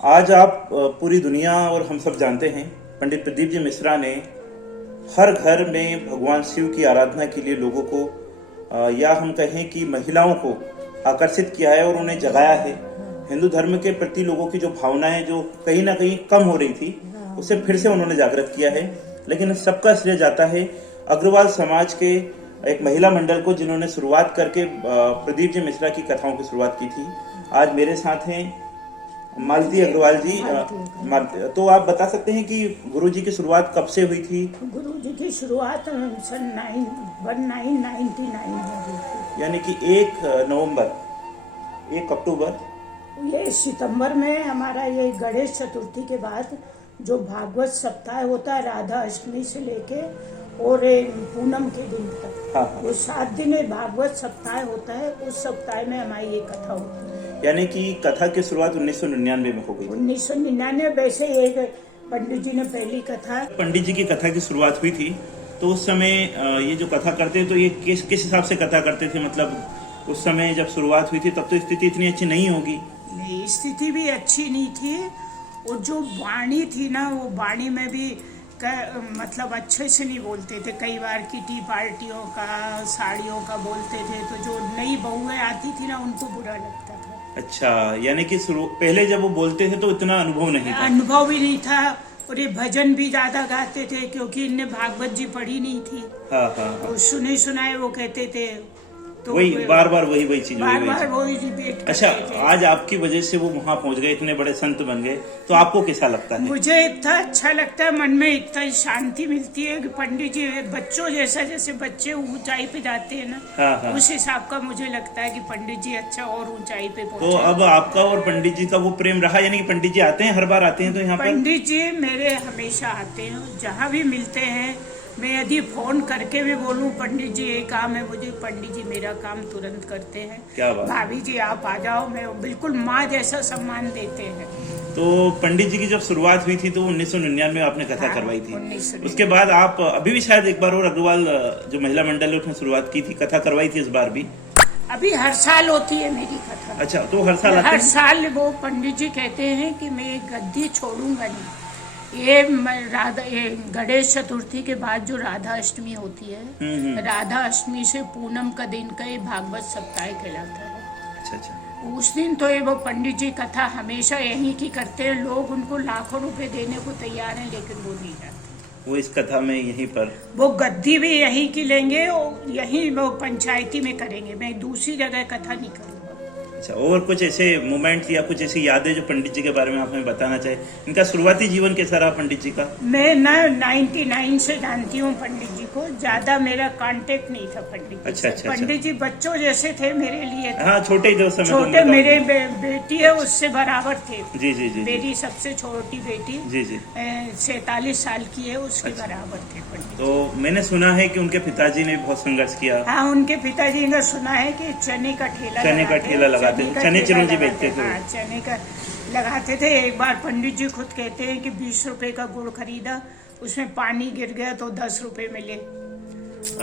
आज आप पूरी दुनिया और हम सब जानते हैं पंडित प्रदीप जी मिश्रा ने हर घर में भगवान शिव की आराधना के लिए लोगों को या हम कहें कि महिलाओं को आकर्षित किया है और उन्हें जगाया है। हिंदू धर्म के प्रति लोगों की जो भावनाएं जो कहीं ना कहीं कम हो रही थी उसे फिर से उन्होंने जागृत किया है। लेकिन सबका श्रेय जाता है अग्रवाल समाज के एक महिला मंडल को जिन्होंने शुरुआत करके प्रदीप जी मिश्रा की कथाओं की शुरुआत की थी। आज मेरे साथ हैं मालती अग्रवाल जी। तो आप बता सकते हैं कि गुरुजी की शुरुआत कब से हुई थी? गुरुजी की शुरुआत सन 1999 में हुई थी। यानी कि 1 नवंबर 1 अक्टूबर ये सितंबर में हमारा ये गणेश चतुर्थी के बाद जो भागवत सप्ताह होता है राधा अष्टमी से लेके और पूनम के दिन तक। हाँ। वो 7 दिन भागवत सप्ताह होता है। उस सप्ताह में हमारी ये कथा होती है। यानी कि कथा की शुरुआत 1999 में हो गई। 1999 वैसे एक पंडित जी ने पहली कथा पंडित जी की कथा की शुरुआत हुई थी तो उस समय ये जो कथा करते तो ये किस हिसाब से कथा करते थे? मतलब उस समय जब शुरुआत हुई थी तब तो स्थिति इतनी अच्छी नहीं होगी। नहीं, स्थिति भी अच्छी नहीं थी और जो वाणी थी ना वो वाणी में भी मतलब अच्छे से नहीं बोलते थे। कई बार किटी पार्टियों का साड़ियों का बोलते थे तो जो नई बहुएं आती थी ना उनको बुरा लगता था। अच्छा, यानी कि पहले जब वो बोलते थे तो इतना अनुभव नहीं था। अनुभव भी नहीं था और ये भजन भी ज्यादा गाते थे क्योंकि इनने भागवत जी पढ़ी नहीं थी। हाँ। तो सुने सुनाए वो कहते थे तो वही बार बार वही चीज बार वही रिपीट। अच्छा, आज आपकी वजह से वो वहाँ पहुँच गए, इतने बड़े संत बन गए, तो आपको कैसा लगता है? मुझे इतना अच्छा लगता है, मन में इतना शांति मिलती है कि पंडित जी बच्चों जैसा जैसे बच्चे ऊंचाई पे जाते हैं ना। हाँ। उस हिसाब का मुझे लगता है कि पंडित जी अच्छा और ऊंचाई पे पहुंचे। तो अब आपका और पंडित जी का वो प्रेम रहा, यानी कि पंडित जी आते हैं, हर बार आते हैं तो यहाँ पर? पंडित जी मेरे हमेशा आते हैं, जहाँ भी मिलते हैं। मैं यदि फोन करके भी बोलूं पंडित जी ये काम है मुझे, पंडित जी मेरा काम तुरंत करते हैं। क्या बात। भाभी जी आप आ जाओ, मैं बिल्कुल माँ जैसा सम्मान देते हैं। तो पंडित जी की जब शुरुआत हुई थी तो 1999 में आपने कथा करवाई थी। उसके बाद आप अभी भी शायद एक बार और अग्रवाल जो महिला मंडल है उसने शुरुआत की थी, कथा करवाई थी इस बार भी? अभी हर साल होती है मेरी कथा। अच्छा, तो हर साल हर साल वो पंडित जी कहते हैं कि मैं गद्दी छोड़ूंगा नहीं। ये गणेश चतुर्थी के बाद जो राधा अष्टमी होती है, राधा अष्टमी से पूनम का दिन का ये भागवत सप्ताह कहलाता है। अच्छा। उस दिन तो ये वो पंडित जी कथा हमेशा यहीं की करते हैं। लोग उनको लाखों रुपए देने को तैयार हैं लेकिन वो नहीं जाते। वो इस कथा में यहीं पर वो गद्दी भी यहीं की लेंगे और यहीं वो पंचायती में करेंगे। मैं दूसरी जगह कथा नहीं करूँगा। अच्छा, और कुछ ऐसे मोमेंट्स या कुछ ऐसी यादें जो पंडित जी के बारे में आप हमें बताना चाहे? इनका शुरुआती जीवन कैसा रहा पंडित जी का? मैं ना 99 से जानती हूँ पंडित जी को, ज्यादा मेरा कांटेक्ट नहीं था पंडित जी। अच्छा। पंडित जी बच्चों जैसे थे मेरे लिए। हाँ, छोटे ही थे छोटे मेरे बेटी है उससे बराबर थे। जी। मेरी सबसे छोटी बेटी जी 47 साल की है, उसके बराबर थे पंडित। तो मैंने सुना है कि उनके पिताजी ने बहुत संघर्ष किया। हाँ, उनके पिताजी ने सुना है कि चने का ठेला लगाते थे, चने चिरौंजी बेचते थे। हाँ, चने का लगाते थे। एक बार पंडित जी खुद कहते हैं कि 20 रुपए का गुड़ खरीदा, उसमें पानी गिर गया तो 10 रुपए मिले।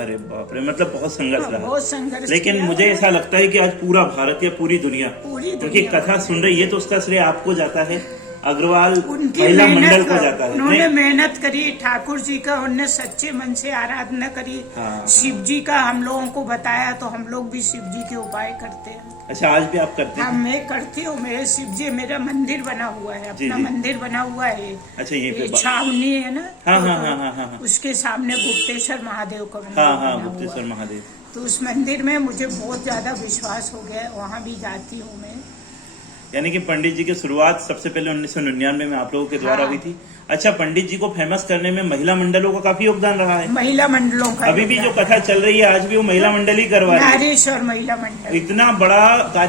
अरे बाप रे, मतलब बहुत संघर्ष रहा। बहुत संघर्ष। लेकिन मुझे ऐसा लगता है कि आज पूरा भारत या पूरी दुनिया क्योंकि कथा सुन रही है तो उसका श्रेय आपको जाता है, अग्रवाल महिला मंडल को जाता है। उन्होंने मेहनत करी, ठाकुर जी का उन्होंने सच्चे मन से आराधना करी। हाँ। शिव जी का हम लोगों को बताया तो हम लोग भी शिव जी के उपाय करते हैं। अच्छा, आज भी आप करते हैं? हाँ, मैं करती हूँ। मेरे शिव जी मेरा मंदिर बना हुआ है, अपना मंदिर बना हुआ है। अच्छा, ये छावनी है ना। हाँ। उसके सामने गुप्तेश्वर महादेव का मंदिर। हाँ, गुप्तेश्वर महादेव। तो उस मंदिर में मुझे बहुत ज्यादा विश्वास हो गया, वहाँ भी जाती हूँ मैं। यानी कि पंडित जी की शुरुआत सबसे पहले 1999 में आप लोगों के द्वारा हुई थी। अच्छा, पंडित जी को फेमस करने में महिला मंडलों का काफी योगदान रहा है। महिला मंडलों का अभी भी जो कथा चल रही है आज भी वो महिला मंडल ही करवा रही है। नारेश्वर महिला मंडल इतना बड़ा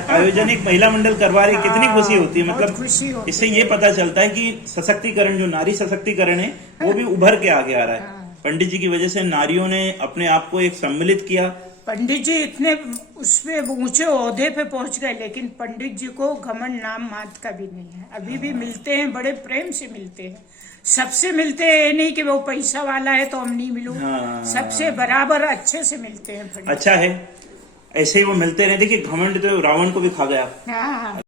आयोजन एक महिला मंडल करवा रही, कितनी खुशी होती है। मतलब इससे ये पता चलता है कि सशक्तिकरण, जो नारी सशक्तिकरण है वो भी उभर के आगे आ रहा है। पंडित जी की वजह से नारियों ने अपने आप को एक सम्मिलित किया। पंडित जी इतने उसमें ऊंचे ओहदे पे पहुंच गए लेकिन पंडित जी को घमंड नाम मात्र का भी नहीं है। अभी भी मिलते हैं, बड़े प्रेम से मिलते हैं, सबसे मिलते हैं। ये नहीं कि वो पैसा वाला है तो हम नहीं मिलूं। सबसे बराबर अच्छे से मिलते हैं। अच्छा है, ऐसे ही वो मिलते रहे। देखिए, घमंड तो रावण को भी खा गया। हाँ।